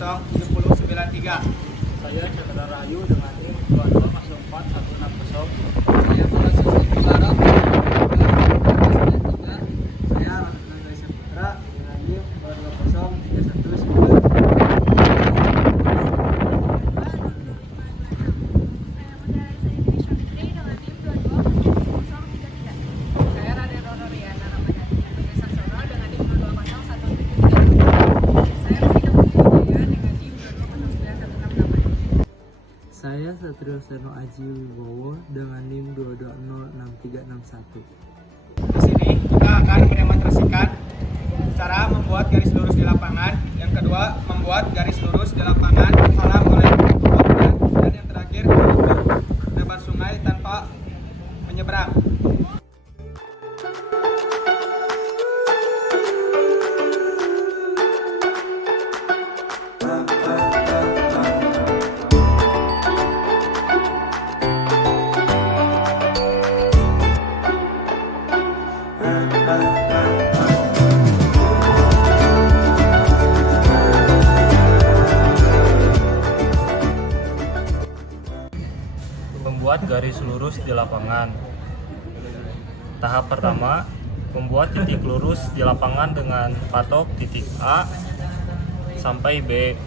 2207093. Saya Chandra Rahayu dengan NIM 2204 Saya Faras Yosef Barok Saya Ramadan Ganesha Putra dengan NIM 2203119. Saya Raden Ronoriana Ramadhani Ega Sasono dengan NIM 22013. Saya Monika Putri dengan NIM 2209168. Saya Satrio Seno Aji Wibowo dengan NIM 2206361. Di sini kita akan mendemonstrasikan cara membuat garis lurus di lapangan. Yang kedua, membuat garis lurus di lapangan halang oleh bangunan, dan yang terakhir mengukur lebar sungai tanpa menyeberang. Membuat garis lurus di lapangan. Tahap pertama, membuat titik lurus di lapangan dengan patok titik A sampai B.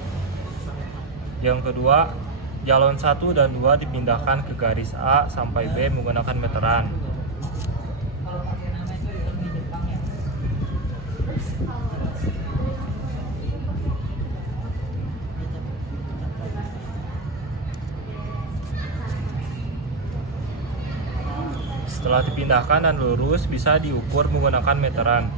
Yang kedua, jalon 1 dan 2 dipindahkan ke garis A sampai B menggunakan meteran. Setelah dipindahkan dan lurus, bisa diukur menggunakan meteran.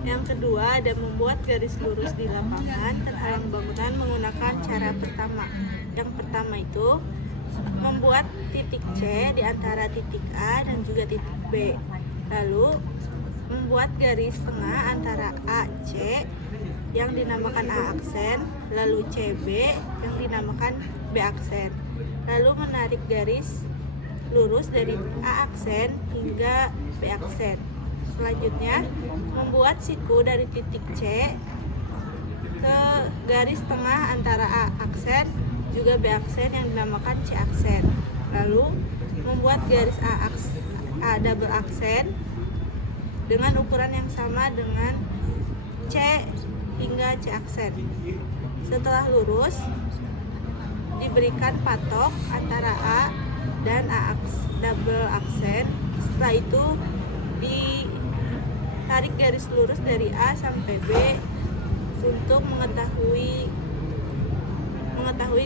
Yang kedua ada membuat garis lurus di lapangan terhalang bangunan menggunakan cara pertama. Yang pertama itu membuat titik C di antara titik A dan juga titik B. Lalu membuat garis tengah antara AC yang dinamakan A aksen, lalu CB yang dinamakan B aksen. Lalu menarik garis lurus dari A aksen hingga B aksen. Selanjutnya, membuat siku dari titik C ke garis tengah antara A aksen juga B aksen yang dinamakan C aksen. Lalu membuat garis A double aksen dengan ukuran yang sama dengan C hingga C aksen. Setelah lurus, diberikan patok antara A dan A double aksen. Setelah itu ditarik garis lurus dari A sampai B untuk mengetahui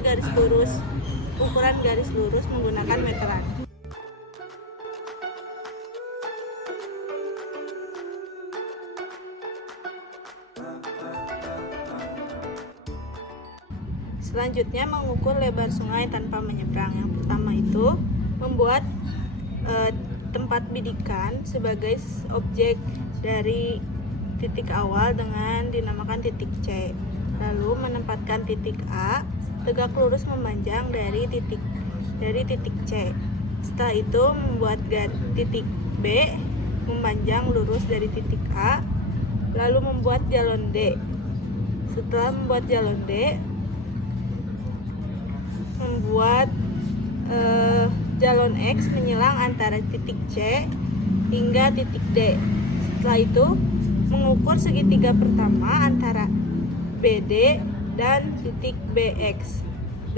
garis lurus, ukuran garis lurus menggunakan meteran. Selanjutnya mengukur lebar sungai tanpa menyeberang. Yang pertama itu membuat tempat bidikan sebagai objek dari titik awal dengan dinamakan titik C. Lalu menempatkan titik A tegak lurus memanjang dari titik C. Setelah itu membuat titik B memanjang lurus dari titik A. Lalu membuat jalon D. Setelah membuat jalon D, membuat jalon X menyilang antara titik C hingga titik D. Setelah itu mengukur segitiga pertama antara BD dan titik BX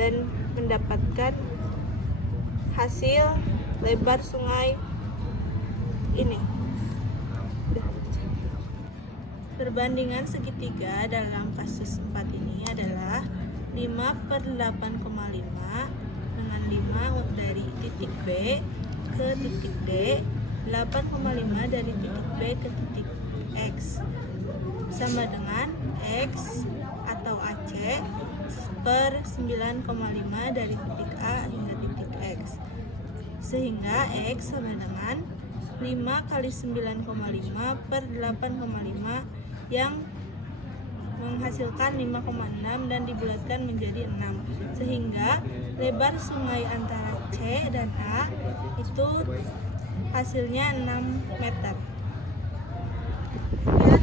dan mendapatkan hasil lebar sungai ini. Perbandingan segitiga dalam kasus 4 ini adalah 5/8,5 dengan 5 dari titik B ke titik D, 8,5 dari titik B ke titik X, sama dengan X atau AC per 9,5 dari titik A hingga titik X, sehingga X sama dengan 5 kali 9,5 per 8,5 yang menghasilkan 5,6 dan dibulatkan menjadi 6. Sehingga lebar sungai antara C dan A itu hasilnya 6 meter. Sekian